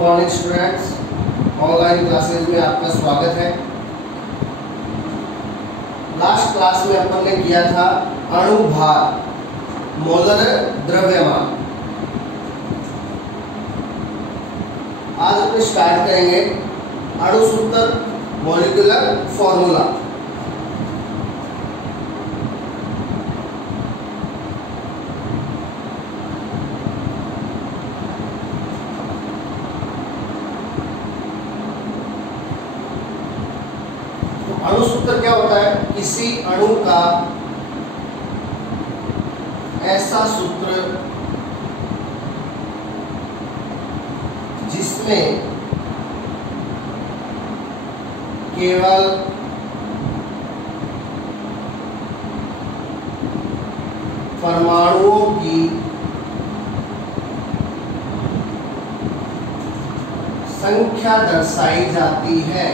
Morning students, online classes में आपका स्वागत है। लास्ट क्लास में अपन ने किया था अणुभार, मोलर द्रव्यमान। आज अपन स्टार्ट करेंगे अणुसूत्र, मॉलिक्यूलर फॉर्मूला। अणुसूत्र क्या होता है? किसी अणु का ऐसा सूत्र जिसमें केवल परमाणुओं की संख्या दर्शाई जाती है।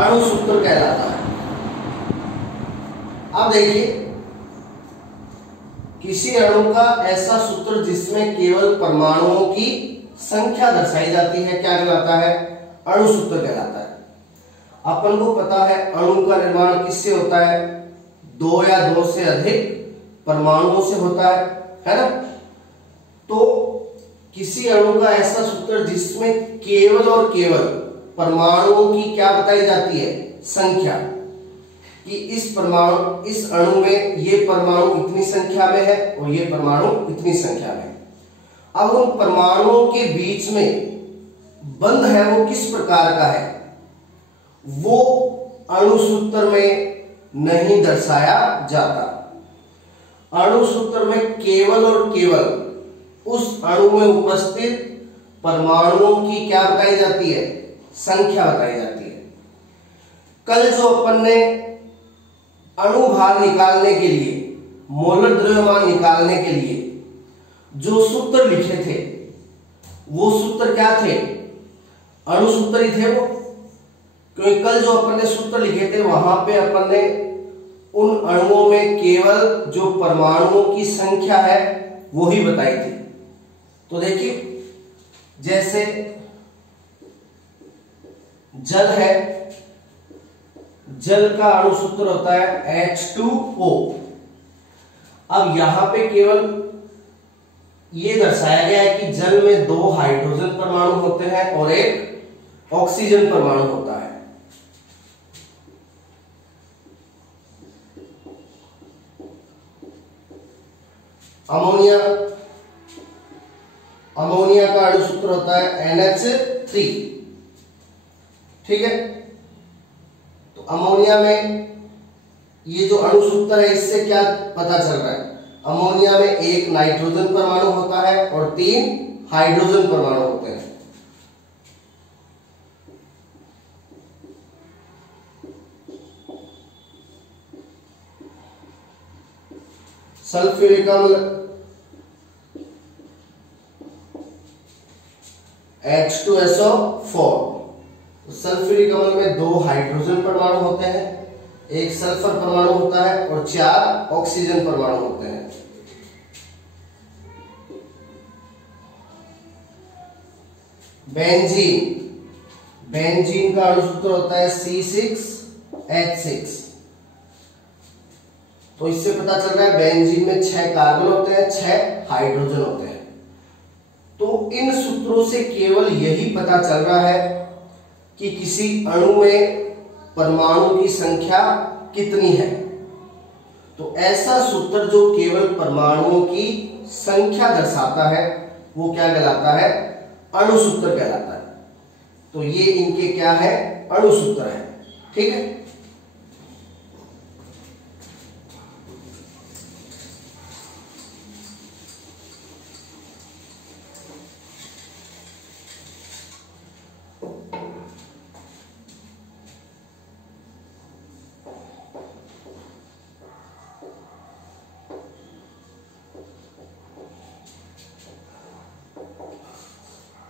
अणुसूत्र कहलाता है। अब देखिए, किसी अणु का ऐसा सूत्र जिसमें केवल परमाणुओं की संख्या दर्शाई जाती है क्या कहलाता है? अणुसूत्र कहलाता है। अपन को पता है अणु का निर्माण किससे होता है? दो या दो से अधिक परमाणुओं से होता है ना? तो किसी अणु का ऐसा सूत्र जिसमें केवल और केवल परमाणुओं की क्या बताई जाती है? संख्या, कि इस अणु में ये परमाणु इतनी संख्या में है और ये परमाणु इतनी संख्या में। अब उन परमाणुओं के बीच में बंध है वो किस प्रकार का है, वो अणुसूत्र में नहीं दर्शाया जाता। अणुसूत्र में केवल और केवल उस अणु में उपस्थित परमाणुओं की क्या बताई जाती है? संख्या बताई जाती है। कल जो अपन ने अणुभार निकालने के लिए, मोलर द्रव्यमान निकालने के लिए जो सूत्र लिखे थे, वो सूत्र क्या थे? अणुसूत्र ही थे वो। क्योंकि कल जो अपन ने सूत्र लिखे थे वहां पे अपन ने उन अणुओं में केवल जो परमाणुओं की संख्या है वो ही बताई थी। तो देखिए, जैसे जल है, जल का अणुसूत्र होता है H2O। अब यहां पे केवल ये दर्शाया गया है कि जल में दो हाइड्रोजन परमाणु होते हैं और एक ऑक्सीजन परमाणु होता है। अमोनिया का अणुसूत्र होता है NH3। ठीक है, तो अमोनिया में ये जो अणुसूत्र है इससे क्या पता चल रहा है? अमोनिया में एक नाइट्रोजन परमाणु होता है और 3 हाइड्रोजन परमाणु होते हैं। सल्फ्यूरिक अम्ल H2SO4। सल्फ्यूरिक अम्ल में 2 हाइड्रोजन परमाणु होते हैं, एक सल्फर परमाणु होता है और 4 ऑक्सीजन परमाणु होते हैं। बेंजीन का अणुसूत्र होता है C6H6। तो इससे पता चल रहा है बेंजीन में 6 कार्बन होते हैं, 6 हाइड्रोजन होते हैं। तो इन सूत्रों से केवल यही पता चल रहा है कि किसी अणु में परमाणु की संख्या कितनी है। तो ऐसा सूत्र जो केवल परमाणुओं की संख्या दर्शाता है वो क्या कहलाता है? अणुसूत्र कहलाता है। तो ये इनके क्या है? अणुसूत्र है। ठीक है,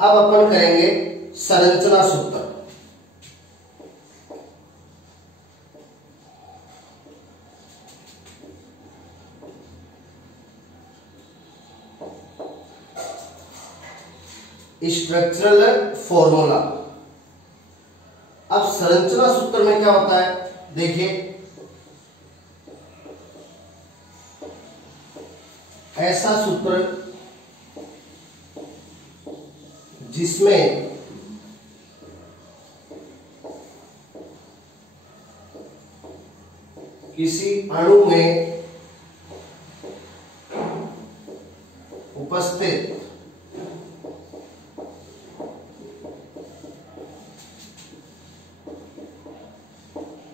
अब अपन करेंगे संरचना सूत्र। Structural formula. अब संरचना सूत्र में क्या होता है, देखिए ऐसा सूत्र जिसमें किसी अणु में उपस्थित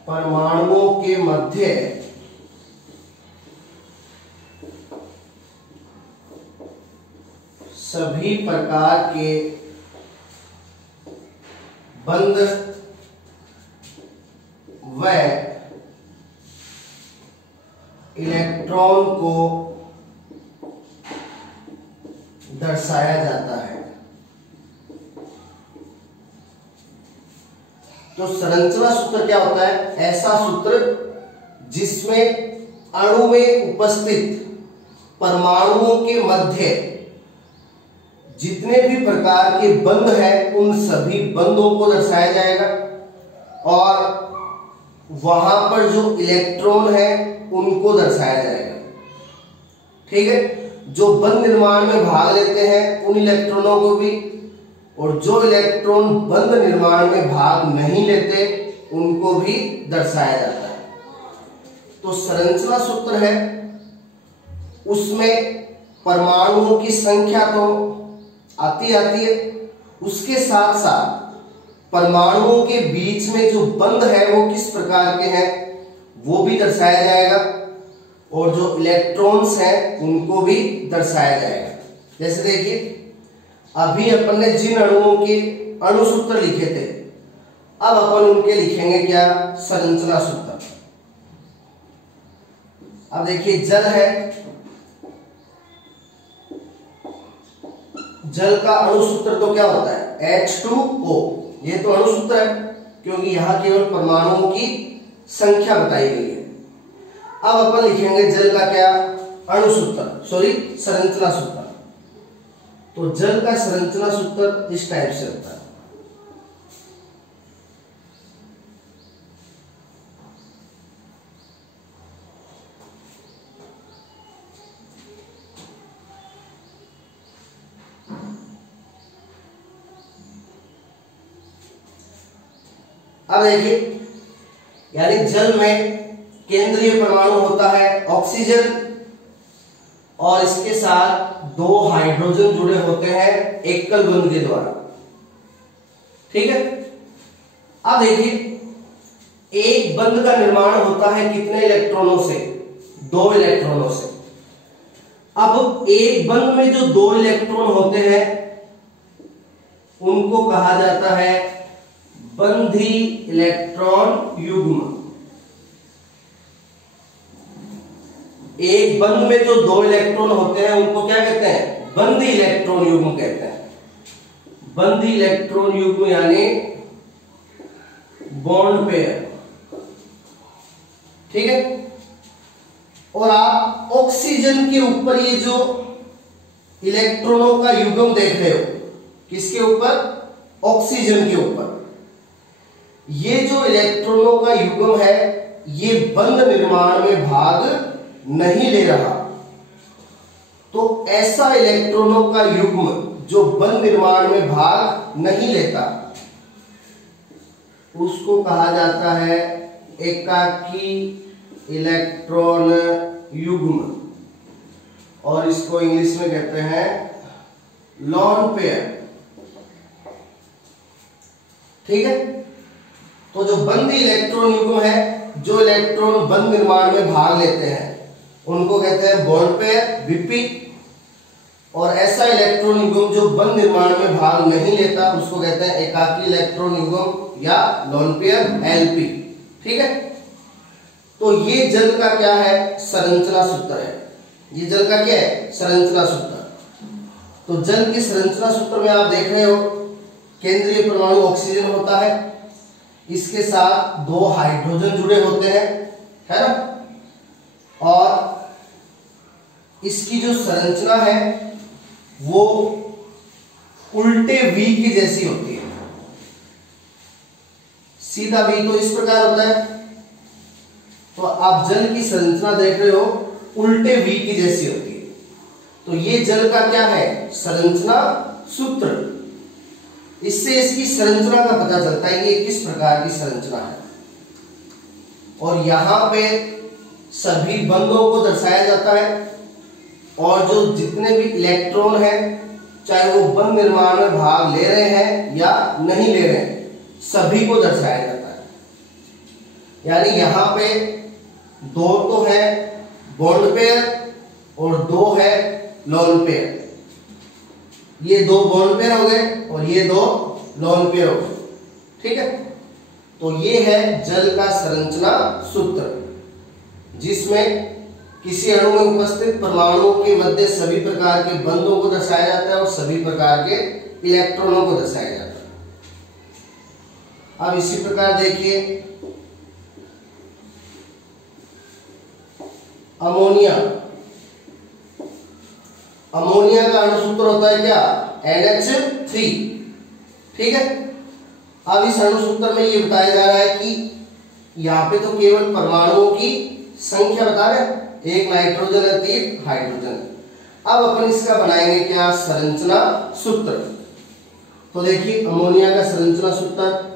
परमाणुओं के मध्य सभी प्रकार के बंध व इलेक्ट्रॉन को दर्शाया जाता है। तो संरचना सूत्र क्या होता है, ऐसा सूत्र जिसमें अणु में उपस्थित परमाणुओं के मध्य जितने भी प्रकार के बंध हैं उन सभी बंधों को दर्शाया जाएगा और वहां पर जो इलेक्ट्रॉन है उनको दर्शाया जाएगा। ठीक है, जो बंध निर्माण में भाग लेते हैं उन इलेक्ट्रॉनों को भी, और जो इलेक्ट्रॉन बंध निर्माण में भाग नहीं लेते उनको भी दर्शाया जाता है। तो संरचना सूत्र है, उसमें परमाणुओं की संख्या तो आती है, उसके साथ साथ परमाणुओं के बीच में जो बंध है वो किस प्रकार के हैं वो भी दर्शाया जाएगा, और जो इलेक्ट्रॉन्स हैं उनको भी दर्शाया जाएगा। जैसे देखिए अभी अपन ने जिन अणुओं के अणु सूत्र लिखे थे, अब अपन उनके लिखेंगे क्या, संरचना सूत्र। अब देखिए जल है, जल का अणु सूत्र तो क्या होता है, H2O। ये तो अणु सूत्र है क्योंकि यहां केवल परमाणुओं की संख्या बताई गई है। अब अपन लिखेंगे जल का क्या, अणु सूत्र, सॉरी संरचना सूत्र। तो जल का संरचना सूत्र इस टाइप से होता है। अब देखिए, यानी जल में केंद्रीय परमाणु होता है ऑक्सीजन, और इसके साथ 2 हाइड्रोजन जुड़े होते हैं एकल बंध के द्वारा। ठीक है, अब देखिए एक बंध का निर्माण होता है कितने इलेक्ट्रॉनों से, 2 इलेक्ट्रॉनों से। अब एक बंध में जो 2 इलेक्ट्रॉन होते हैं उनको कहा जाता है बंधी इलेक्ट्रॉन युग्म। एक बंध में जो 2 इलेक्ट्रॉन होते हैं उनको क्या कहते हैं, बंधी इलेक्ट्रॉन युग्म कहते हैं। बंधी इलेक्ट्रॉन युग्म यानी बॉन्ड पेयर। ठीक है, और आप ऑक्सीजन के ऊपर ये जो इलेक्ट्रॉनों का युग्म देख रहे हो, किसके ऊपर, ऑक्सीजन के ऊपर। ये जो इलेक्ट्रॉनों का युग्म है ये बंध निर्माण में भाग नहीं ले रहा। तो ऐसा इलेक्ट्रॉनों का युग्म जो बंध निर्माण में भाग नहीं लेता उसको कहा जाता है एकाकी इलेक्ट्रॉन युग्म, और इसको इंग्लिश में कहते हैं लॉन पेयर। ठीक है, तो जो बंधी इलेक्ट्रॉन युग्म है, जो इलेक्ट्रॉन बंध निर्माण में भाग लेते हैं उनको कहते हैं बॉन्ड पेयर बीपी, और ऐसा इलेक्ट्रॉन युग्म जो बंध निर्माण में भाग नहीं लेता उसको कहते हैं एकाकी इलेक्ट्रॉन युग्म या लोन पेयर एलपी। ठीक है, तो ये जल का क्या है, संरचना सूत्र है। ये जल का क्या है, संरचना सूत्र। तो जल की संरचना सूत्र में आप देख रहे हो, केंद्रीय परमाणु ऑक्सीजन होता है, इसके साथ 2 हाइड्रोजन जुड़े होते हैं, है ना, और इसकी जो संरचना है वो उल्टे V की जैसी होती है। सीधा V तो इस प्रकार होता है, तो आप जल की संरचना देख रहे हो उल्टे V की जैसी होती है। तो ये जल का क्या है, संरचना सूत्र। इससे इसकी संरचना का पता चलता है ये किस प्रकार की संरचना है। और यहां पे सभी बंधों को दर्शाया जाता है, और जो जितने भी इलेक्ट्रॉन हैं, चाहे वो बंध निर्माण में भाग ले रहे हैं या नहीं ले रहे हैं, सभी को दर्शाया जाता है। यानी यहां पे 2 तो है बॉन्ड पेयर और 2 है लोन पेयर। ये 2 बॉन्ड पेयर हो गए और ये 2 लोन पेयर हो गए, ठीक है। तो ये है जल का संरचना सूत्र, जिसमें किसी अणु में उपस्थित परमाणुओं के मध्य सभी प्रकार के बंधों को दर्शाया जाता है और सभी प्रकार के इलेक्ट्रॉनों को दर्शाया जाता है। अब इसी प्रकार देखिए अमोनिया। अमोनिया का अणु सूत्र होता है क्या, NH3, ठीक है। अब इस अणु सूत्र में ये बताया जा रहा है कि यहाँ पे तो केवल परमाणुओं की संख्या बता रहे हैं, 1 नाइट्रोजन है, 3 हाइड्रोजन है। अब अपन इसका बनाएंगे क्या, संरचना सूत्र। तो देखिए अमोनिया का संरचना सूत्र,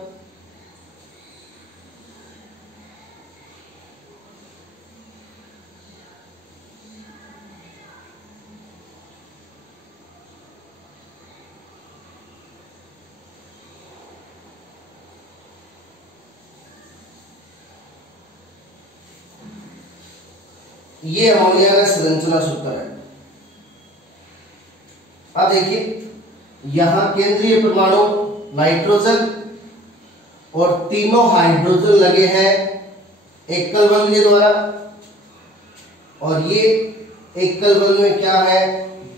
ये अमोनिया का संरचना सूत्र है। अब देखिए यहां केंद्रीय परमाणु नाइट्रोजन और तीनों हाइड्रोजन लगे हैं एकल बंध के द्वारा, और ये एकल बंध में क्या है,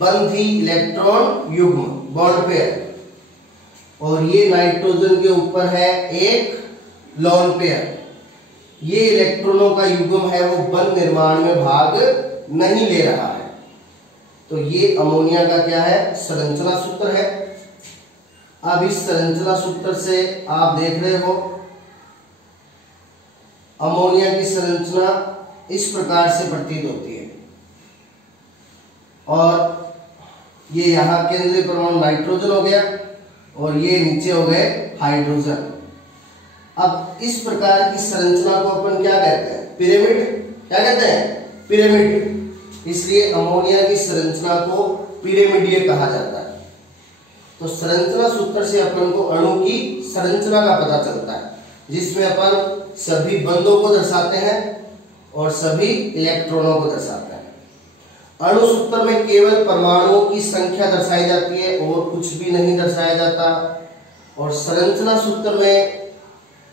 बंधी इलेक्ट्रॉन युग्म बॉन्ड पेयर, और ये नाइट्रोजन के ऊपर है एक लोन पेयर। ये इलेक्ट्रॉनों का युग्म है वो बंध निर्माण में भाग नहीं ले रहा है। तो ये अमोनिया का क्या है, संरचना सूत्र है। अब इस संरचना सूत्र से आप देख रहे हो अमोनिया की संरचना इस प्रकार से प्रतीत होती है, और ये यहाँ केंद्रीय परमाणु नाइट्रोजन हो गया और ये नीचे हो गए हाइड्रोजन। अब इस प्रकार की संरचना को अपन क्या कहते हैं, पिरामिड। क्या कहते हैं, पिरामिड। इसलिए अमोनिया की संरचना को पिरामिडीय कहा जाता है। तो संरचना सूत्र से अपन को अणु की संरचना का पता चलता है, जिसमें अपन सभी बंधों को दर्शाते हैं और सभी इलेक्ट्रॉनों को दर्शाते हैं। अणु सूत्र में केवल परमाणुओं की संख्या दर्शाई जाती है और कुछ भी नहीं दर्शाया जाता। और संरचना सूत्र में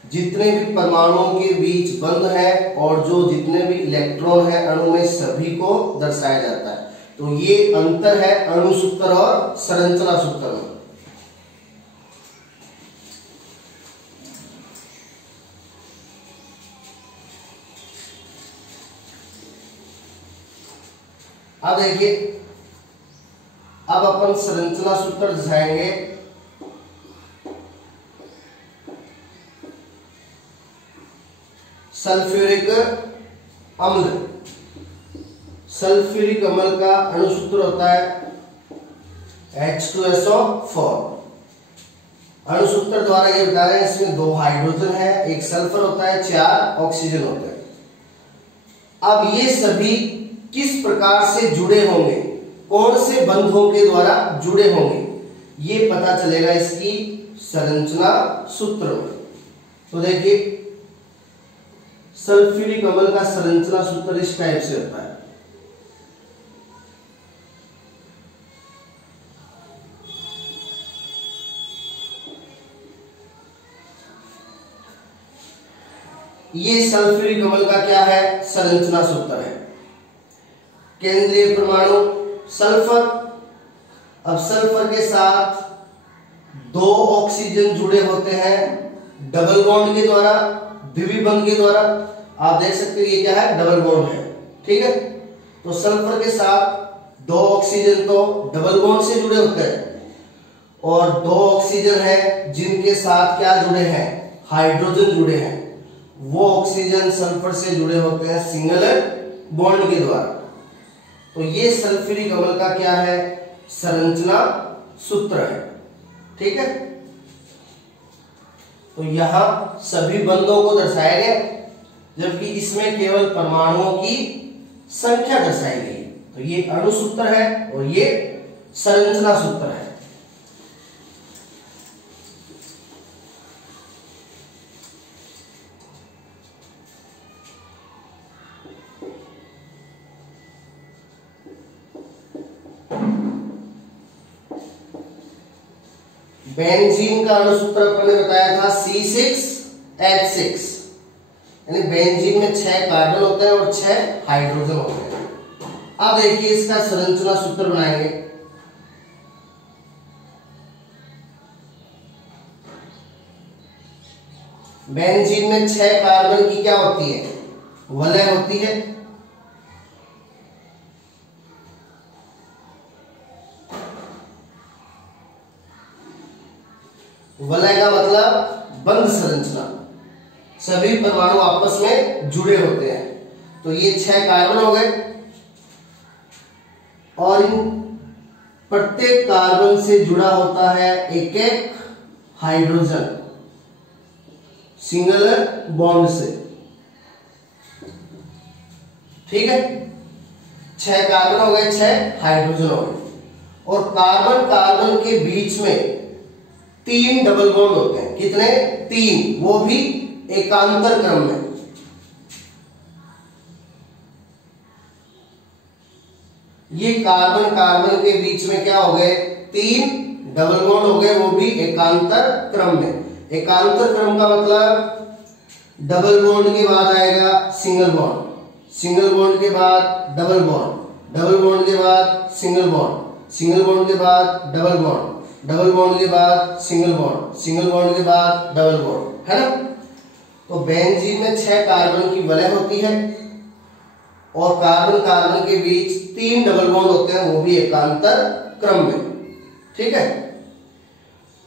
जितने भी परमाणुओं के बीच बंध है और जो जितने भी इलेक्ट्रॉन है अणु में, सभी को दर्शाया जाता है। तो ये अंतर है अणु सूत्र और संरचना सूत्र में। अब देखिए, अब अपन संरचना सूत्र दर्शाएंगे। सल्फ्यूरिक अम्ल। सल्फ्यूरिक अम्ल का अणु सूत्र होता है H2SO4। अणु सूत्र द्वारा ये बता रहे हैं इसमें 2 हाइड्रोजन है, 1 सल्फर होता है, 4 ऑक्सीजन होते हैं। अब ये सभी किस प्रकार से जुड़े होंगे, कौन से बंधों के द्वारा जुड़े होंगे, ये पता चलेगा इसकी संरचना सूत्र में। तो देखिए सल्फ्यूरिक अम्ल का संरचना सूत्र इस टाइप से होता है। ये सल्फ्यूरिक अम्ल का क्या है, संरचना सूत्र है। केंद्रीय परमाणु सल्फर अब सल्फर के साथ 2 ऑक्सीजन जुड़े होते हैं डबल बॉन्ड के द्वारा, द्विवीय बंध के द्वारा। आप देख सकते हो ये क्या है, डबल बॉन्ड है, ठीक है। तो सल्फर के साथ 2 ऑक्सीजन तो डबल बॉन्ड से जुड़े होते हैं, और 2 ऑक्सीजन है जिनके साथ क्या जुड़े हैं, हाइड्रोजन जुड़े हैं। वो ऑक्सीजन सल्फर से जुड़े होते हैं सिंगल बॉन्ड के द्वारा। तो ये सल्फ्यूरिक अम्ल का क्या है, संरचना सूत्र है, ठीक है। तो यहां सभी बंधों को दर्शाया गया, जबकि इसमें केवल परमाणुओं की संख्या दर्शाई गई। तो ये अणु सूत्र है और ये संरचना सूत्र है। बेंजीन का अणु सूत्र अपन ने बताया था C6H6, यानी बेंजीन में 6 कार्बन होते हैं और 6 हाइड्रोजन होते हैं। अब देखिए इसका संरचना सूत्र बनाएंगे। बेंजीन में 6 कार्बन की क्या होती है, वलय होती है। वलय का मतलब बंध संरचना, सभी परमाणु आपस में जुड़े होते हैं। तो ये 6 कार्बन हो गए, और इन प्रत्येक कार्बन से जुड़ा होता है एक एक हाइड्रोजन सिंगल बॉन्ड से, ठीक है। 6 कार्बन हो गए, 6 हाइड्रोजन हो गए, और कार्बन कार्बन के बीच में 3 डबल बॉन्ड होते हैं। कितने, 3, वो भी एकांतर क्रम में। ये कार्बन कार्बन के बीच में क्या हो गए, 3 डबल बॉन्ड हो गए, वो भी एकांतर क्रम में। एकांतर क्रम का मतलब डबल बॉन्ड के बाद आएगा सिंगल बॉन्ड, सिंगल बॉन्ड के बाद डबल बॉन्ड, डबल बॉन्ड के बाद सिंगल बॉन्ड, सिंगल बॉन्ड के बाद डबल बॉन्ड, डबल बॉन्ड के बाद सिंगल बॉन्ड, सिंगल बॉन्ड के बाद डबल बॉन्ड, है ना। तो बेंजीन में 6 कार्बन की वलय होती है, और कार्बन कार्बन के बीच 3 डबल बॉन्ड होते हैं, वो भी एकांतर क्रम में, ठीक है।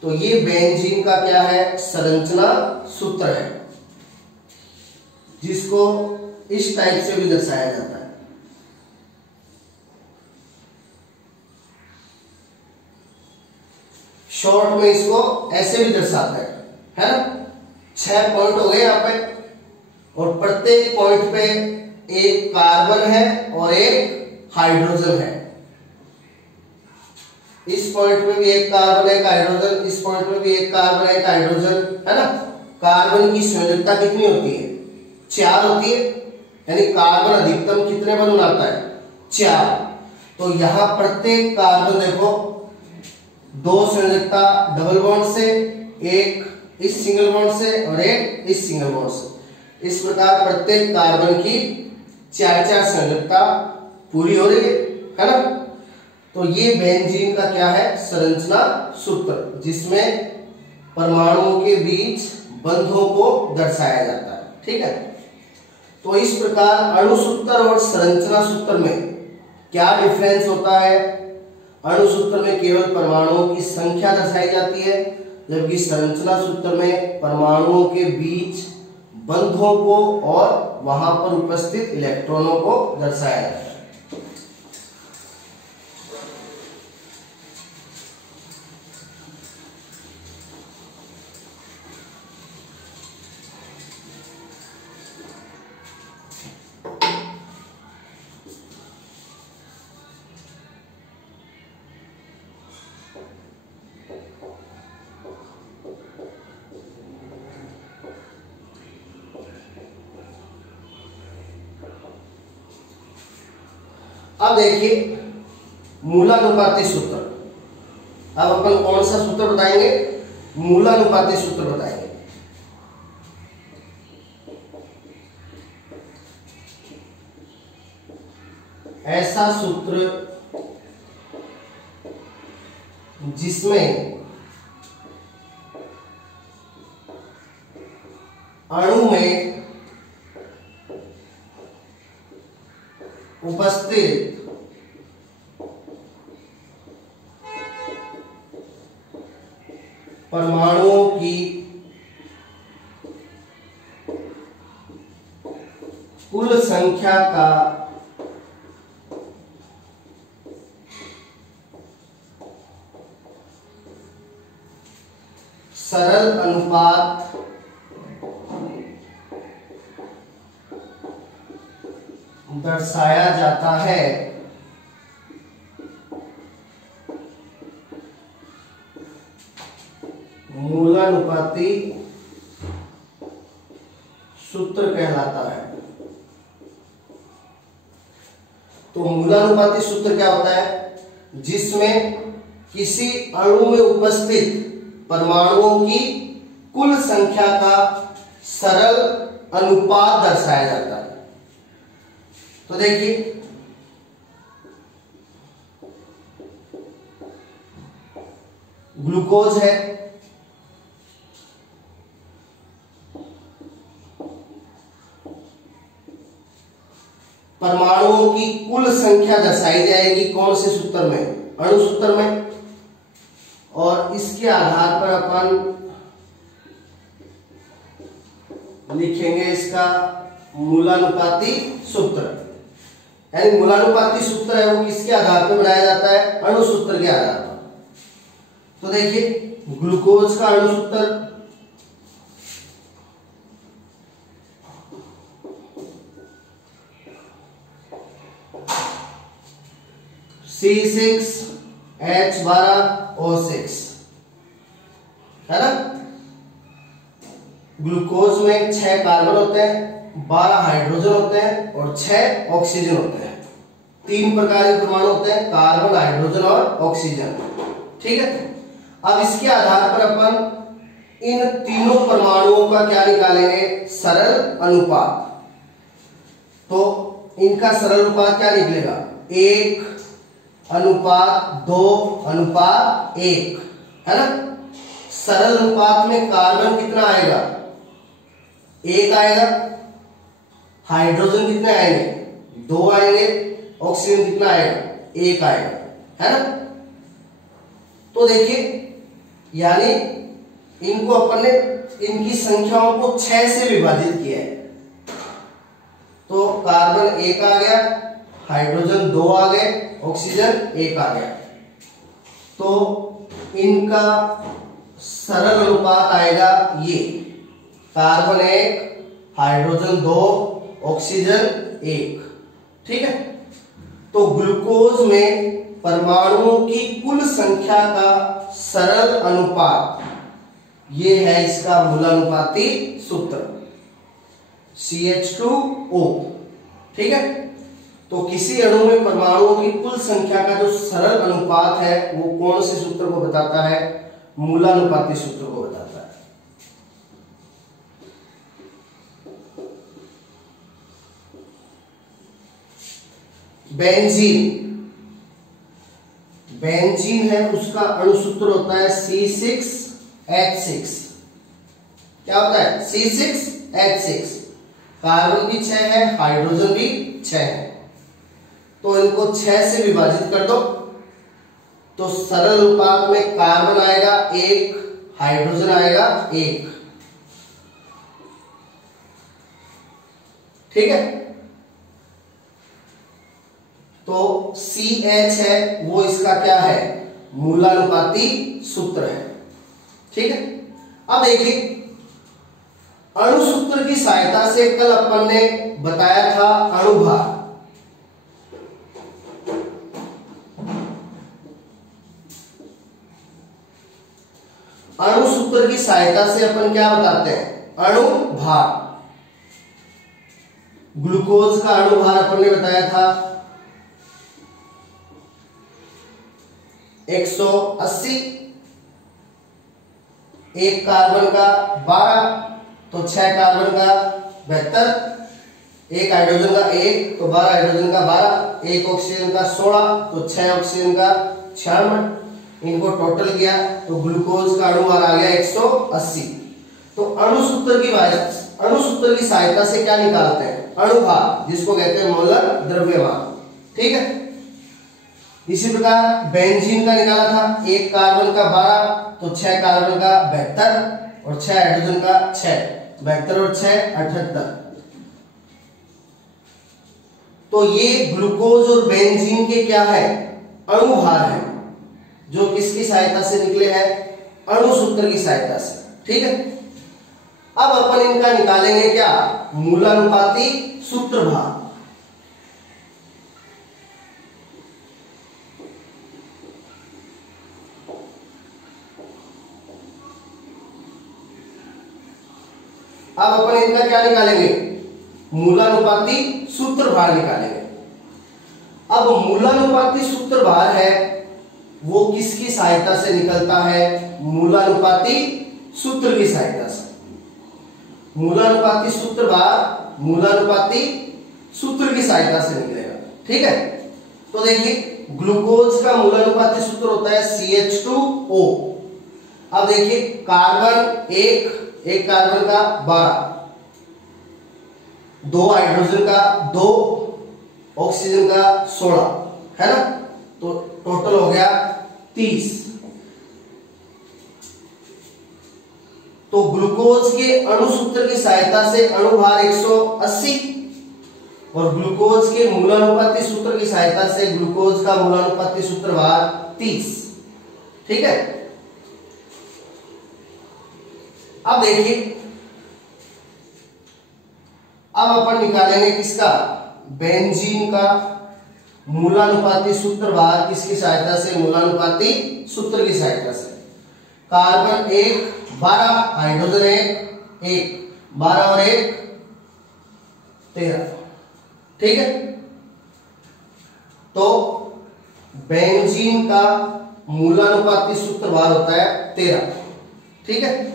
तो ये बेंजीन का क्या है, संरचना सूत्र है, जिसको इस टाइप से भी दर्शाया जाता है। शॉर्ट में इसको ऐसे भी दर्शाता है ना। 6 पॉइंट हो गए यहाँ पे, और प्रत्येक पॉइंट पे एक कार्बन है और एक हाइड्रोजन है। इस पॉइंट में भी एक कार्बन है, एक हाइड्रोजन, इस पॉइंट में भी एक कार्बन है, एक हाइड्रोजन, है ना। कार्बन की संयोजकता कितनी होती है, 4 होती है, यानी कार्बन अधिकतम कितने बंध बनाता है, 4। तो यहां प्रत्येक कार्बन देखो 2 संयोजकता डबल बॉन्ड से, एक इस सिंगल बॉन्ड से और एक इस सिंगल बॉन्ड से। इस प्रकार प्रत्येक कार्बन की 4-4 संयोजकता पूरी हो रही है ना। तो ये बेंजीन का क्या है, संरचना सूत्र, जिसमें परमाणुओं के बीच बंधों को दर्शाया जाता है, ठीक है। तो इस प्रकार अणु सूत्र और संरचना सूत्र में क्या डिफरेंस होता है। अणु सूत्र में केवल परमाणुओं की संख्या दर्शाई जाती है, जबकि संरचना सूत्र में परमाणुओं के बीच बंधों को और वहां पर उपस्थित इलेक्ट्रॉनों को दर्शाया जाता है। अब देखिए मूलानुपाती सूत्र। अब अपन कौन सा सूत्र बताएंगे, मूलानुपाती सूत्र बताएंगे। ऐसा सूत्र जिसमें अणु में उपस्थित परमाणुओं की कुल संख्या का सरल अनुपात दर्शाया जाता है। मूलानुपाती सूत्र कहलाता है। तो मूलानुपाती सूत्र क्या होता है? जिसमें किसी अणु में उपस्थित परमाणुओं की कुल संख्या का सरल अनुपात दर्शाया जाता है। तो देखिए, ग्लूकोज है, परमाणुओं की कुल संख्या दर्शाई जाएगी कौन से सूत्र में? अणु सूत्र में। और इसके आधार पर अपन लिखेंगे इसका मूलानुपाती सूत्र। यानी मूलानुपाती सूत्र है वो किसके आधार पर बनाया जाता है? अणु सूत्र के आधार पर। तो देखिए, ग्लूकोज का अणु सूत्र C6H12O6 है ना। ग्लूकोज में 6 कार्बन होते हैं, 12 हाइड्रोजन होते हैं और 6 ऑक्सीजन होते हैं। 3 प्रकार के परमाणु होते हैं, कार्बन, हाइड्रोजन और ऑक्सीजन। ठीक है। अब इसके आधार पर अपन इन तीनों परमाणुओं का क्या निकालेंगे? सरल अनुपात। तो इनका सरल अनुपात क्या निकलेगा? 1:2:1 है ना। सरल अनुपात में कार्बन कितना आएगा? 1 आएगा। हाइड्रोजन कितने आएंगे? 2 आएंगे। ऑक्सीजन कितना आएगा? 1 आएगा, है ना। तो देखिए, यानी इनको अपन ने इनकी संख्याओं को 6 से विभाजित किया है। तो कार्बन 1 आ गया, हाइड्रोजन 2 आ गए, ऑक्सीजन 1 आ गया। तो इनका सरल अनुपात आएगा ये, कार्बन 1, हाइड्रोजन 2, ऑक्सीजन 1। ठीक है। तो ग्लूकोज में परमाणुओं की कुल संख्या का सरल अनुपात, ये है इसका मूलानुपाती सूत्र CH2O। ठीक है। तो किसी अणु में परमाणुओं की कुल संख्या का जो सरल अनुपात है वो कौन से सूत्र को बताता है? मूलानुपाती सूत्र को बताता है। बेंजीन है, उसका अणु सूत्र होता है C6H6। क्या होता है? C6H6। कार्बन भी 6 है, हाइड्रोजन भी 6 है। तो इनको 6 से विभाजित कर दो, तो सरल अनुपात में कार्बन आएगा 1, हाइड्रोजन आएगा 1। ठीक है। तो CH है वो इसका क्या है? मूलानुपाती सूत्र है। ठीक है। अब देखिए, अणु सूत्र की सहायता से कल अपन ने बताया था अणुभार। अणु सूत्र की सहायता से अपन क्या बताते हैं? अणुभार। ग्लूकोज का अणुभार अपन ने बताया था 180। एक कार्बन का 12, तो 6 कार्बन का 72, एक हाइड्रोजन का 1, तो 12 हाइड्रोजन का 12, एक ऑक्सीजन का 16, तो 6 ऑक्सीजन का 96। इनको टोटल किया तो ग्लूकोज का अणु भार आ गया 180। तो अणु सूत्र की सहायता से क्या निकालते हैं? अणु भार, जिसको कहते हैं मोलर द्रव्यमान। ठीक है। इसी प्रकार बेंजीन का निकाला था, 1 कार्बन का 12, तो 6 कार्बन का 72 और 6 हाइड्रोजन का 6, 72 और 6 78। तो ये ग्लूकोज और बेंजीन के क्या है? अणु भार है, जो किसकी सहायता से निकले हैं? अणु सूत्र की सहायता से। ठीक है। अब अपन इनका निकालेंगे क्या? मूलानुपाती सूत्र भार। अब अपन इनका क्या निकालेंगे? मूलानुपाती सूत्र भार निकालेंगे। अब मूलानुपाती सूत्र भार है वो किसकी सहायता से निकलता है? मूलानुपाती सूत्र की सहायता से। मूलानुपाती सूत्र भार मूलानुपाती सूत्र की सहायता से निकलेगा। ठीक है। तो देखिए ग्लूकोज का मूलानुपाती सूत्र होता है CH2O। अब देखिए कार्बन एक कार्बन का 12, 2 हाइड्रोजन का 2, ऑक्सीजन का 16, है ना? तो टोटल हो गया 30। तो ग्लूकोज के अणु सूत्र की सहायता से अणु भार 180 और ग्लूकोज के मूलानुपाती सूत्र की सहायता से ग्लूकोज का मूलानुपाती सूत्र भार 30। ठीक है। अब देखिए, अब अपन निकालेंगे किसका? बेंजीन का मूलानुपाती सूत्र भार किसकी सहायता से? मूलानुपाती सूत्र की सहायता से। कार्बन 1 12, हाइड्रोजन 1 12 और 1 13। ठीक है। तो बेंजीन का मूलानुपाती सूत्र भार होता है 13। ठीक है।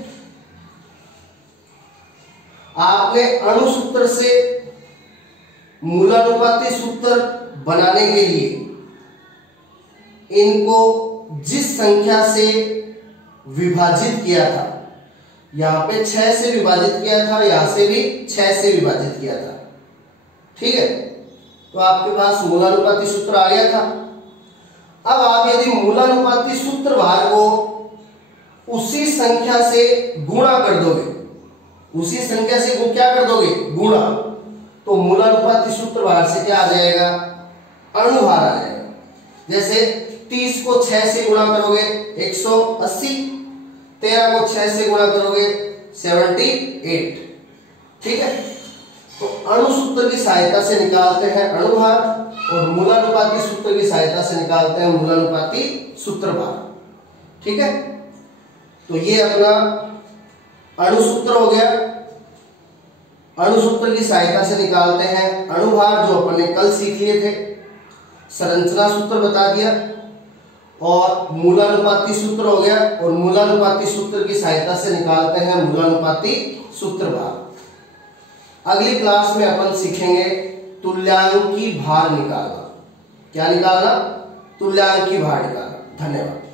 आपने अणु सूत्र से मूलानुपाती सूत्र बनाने के लिए इनको जिस संख्या से विभाजित किया था, यहां पे 6 से विभाजित किया था, यहां से भी 6 से विभाजित किया था। ठीक है। तो आपके पास मूलानुपाती सूत्र आ गया था। अब आप यदि मूलानुपाती सूत्र भार को उसी संख्या से गुणा कर दोगे, उसी संख्या से क्या कर दोगे? गुणा, तो मूलानुपाती सूत्र भार से क्या आ जाएगा? अणु भार आ जाएगा। जैसे 30 को 6 से गुणा करोगे 180, 13 को 6 से गुणा करोगे 78। ठीक है। तो अणु सूत्र की सहायता से निकालते हैं अणु भार और मूलानुपाती सूत्र की सहायता से निकालते हैं मूलानुपाती सूत्र भार। ठीक है। तो ये अपना अणु सूत्र हो गया। अणु सूत्र की सहायता से निकालते हैं अणु भार, जो अपन ने कल सीख लिए थे। संरचना सूत्र बता दिया और मूलानुपाती सूत्र हो गया, और मूलानुपाती सूत्र की सहायता से निकालते हैं मूलानुपाती सूत्र भार। अगली क्लास में अपन सीखेंगे तुल्यांकी भार निकालना। क्या निकालना? तुल्यांकी भार निकालना। धन्यवाद।